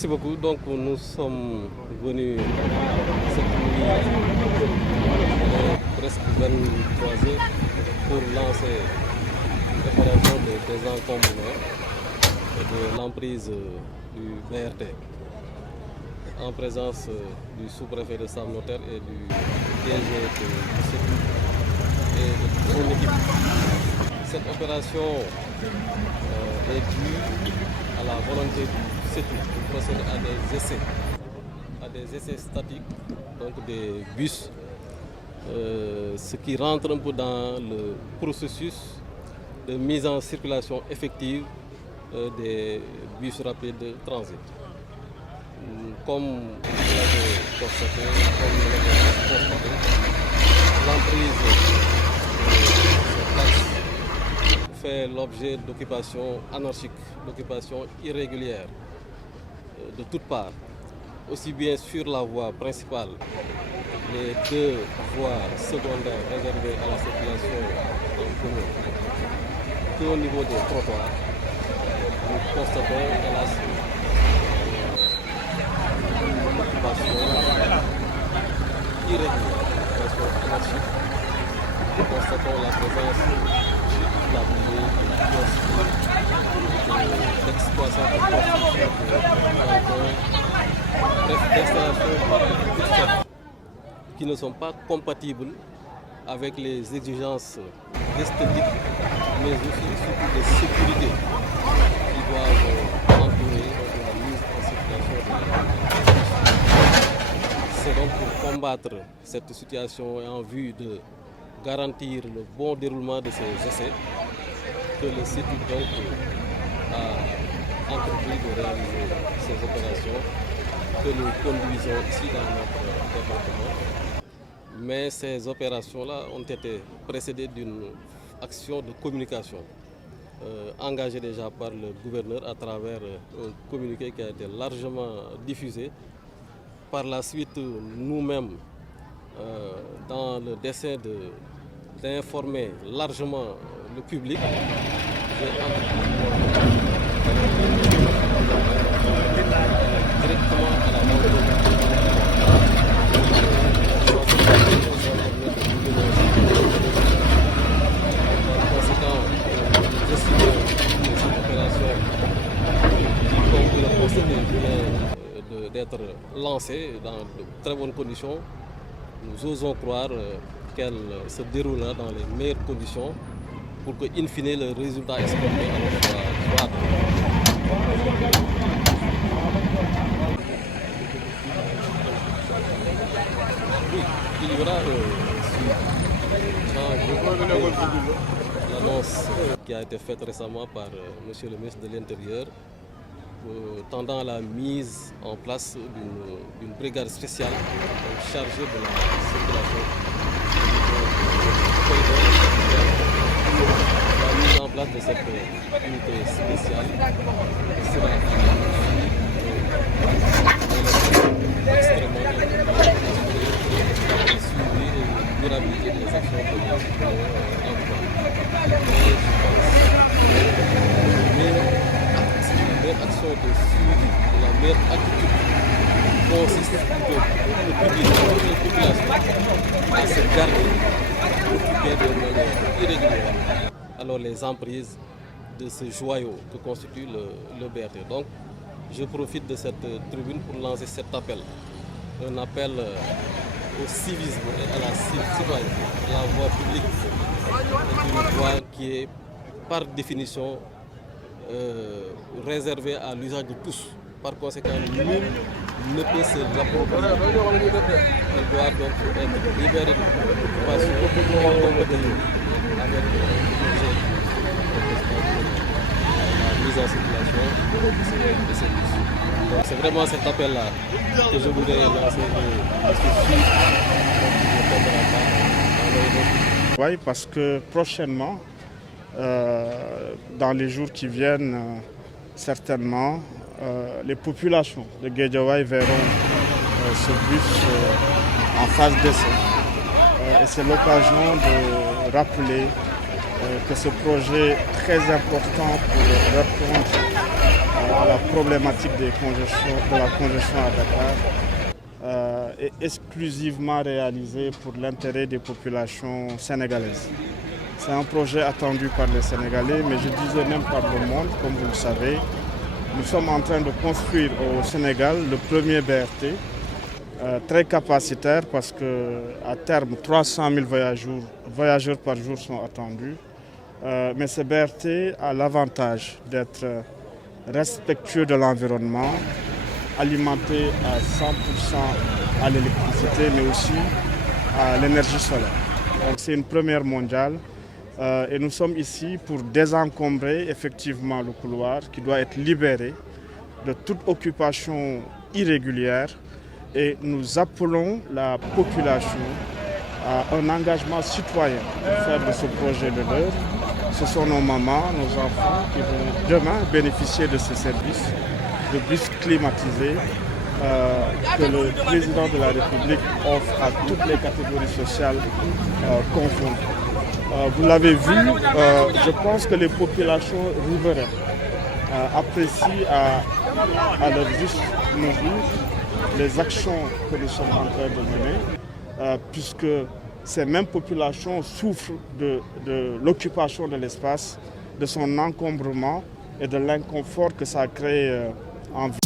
Merci beaucoup. Donc nous sommes venus cette nuit presque 23 heures pour lancer l'opération de désencombrement de l'emprise du BRT en présence du sous-préfet de Sam Notaire et du DG de Sécu et de son équipe. Cette opération est due à la volonté du Sécu de procéder à des essais statiques, donc des bus, ce qui rentre un peu dans le processus de mise en circulation effective des bus rapides de transit. Comme vous l'avez constaté, l'emprise fait l'objet d'occupations anarchiques, d'occupations irrégulières de toutes parts, aussi bien sur la voie principale, les deux voies secondaires réservées à la circulation en commun, qu'au niveau des trottoirs. Nous constatons hélas une occupation irrégulière, une occupation anarchique. Nous constatons la présence tabliers, d'exploitation de construction d'installations qui ne sont pas compatibles avec les exigences esthétiques, mais aussi surtout de sécurité qui doivent entourer la mise en circulation de C'est donc pour combattre cette situation et en vue de garantir le bon déroulement de ces essais que le site donc a entrepris de réaliser ces opérations que nous conduisons ici dans notre département. Mais ces opérations-là ont été précédées d'une action de communication engagée déjà par le gouverneur à travers un communiqué qui a été largement diffusé. Par la suite, nous-mêmes, dans le dessein d'informer largement le public, j'ai entrepris directement à la conséquent, j'estime que cette opération, comme vous le constatez, vient d'être lancée dans de très bonnes conditions. Nous osons croire qu'elle se déroulera dans les meilleures conditions pour que, in fine, le résultat escompté soit oui, il y aura l'annonce qui a été faite récemment par Monsieur le ministre de l'Intérieur tendant à la mise en place d'une brigade spéciale chargée de la circulation. La mise en place de cette unité spéciale sera extrêmement suivi et durabilité des actions que nous employons. Mais je pense que la meilleure action de suivi, la meilleure attitude consiste plutôt pour le public, pour les populations, à se garder occupés de manière irrégulière. Alors les emprises de ce joyau que constitue le BRT. Donc je profite de cette tribune pour lancer cet appel. Un appel au civisme et à la citoyenneté. La voie publique est une voie qui est par définition réservée à l'usage de tous. Par conséquent, nul ne peut se l'approprier. Elle doit donc être libérée de l'occupation avec la mise en circulation de ces bus. Donc c'est vraiment cet appel-là que je voudrais lancer Oui, parce que prochainement, dans les jours qui viennent, certainement, les populations de Guédiawaye verront ce bus en phase d'essai. Et c'est l'occasion de rappeler que ce projet très important pour répondre à la problématique de la congestion à Dakar est exclusivement réalisé pour l'intérêt des populations sénégalaises. C'est un projet attendu par les Sénégalais, mais je disais même par le monde, comme vous le savez. Nous sommes en train de construire au Sénégal le premier BRT, très capacitaire parce qu'à terme, 300 000 voyageurs par jour sont attendus. Mais ce BRT a l'avantage d'être respectueux de l'environnement, alimenté à 100% à l'électricité, mais aussi à l'énergie solaire. Donc c'est une première mondiale. Et nous sommes ici pour désencombrer effectivement le couloir qui doit être libéré de toute occupation irrégulière et nous appelons la population à un engagement citoyen pour faire de ce projet de leur. Ce sont nos mamans, nos enfants qui vont demain bénéficier de ces services, de bus climatisés que le président de la République offre à toutes les catégories sociales confondues. Vous l'avez vu, je pense que les populations riveraines apprécient à leur juste mesure les actions que nous sommes en train de mener, puisque ces mêmes populations souffrent de l'occupation de l'espace, de son encombrement et de l'inconfort que ça crée en ville.